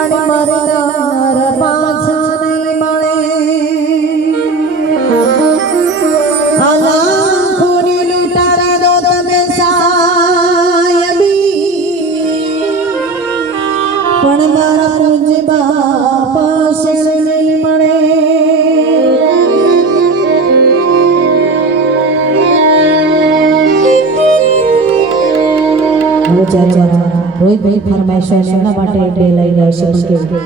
પણ મરનાર પાછા નહીં મળે આ લાખોની લૂંટારી દો તમે સાહેબી પણ મારા પૂજ્ય બાપા શેર નહીં મળે હવે જ્યારે રોહિતભાઈ ફરમાઈશ એમના માટે બે લઈ છે પણ કેવું?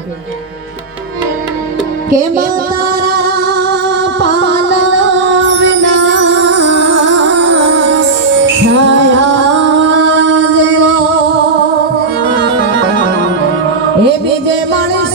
કે માતારા પાલના છાયા જેવો. એ બીજે મળશે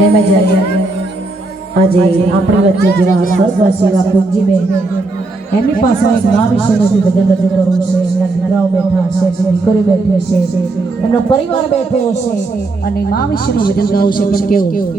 ને મેં આજે આપણી વચ્ચે જેવા સ્વર્ગવાસી એવા પૂંજીબેન એમની પાસે એક ના વિશેનું જે ભજન રજૂ કરવું છે. એમના દીકરાઓ બેઠા હશે દીકરીઓ બેઠી હશે, એમનો પરિવાર બેઠો હશે અને મા વિશેનું ભજન ગાવું છે. પણ કેવું?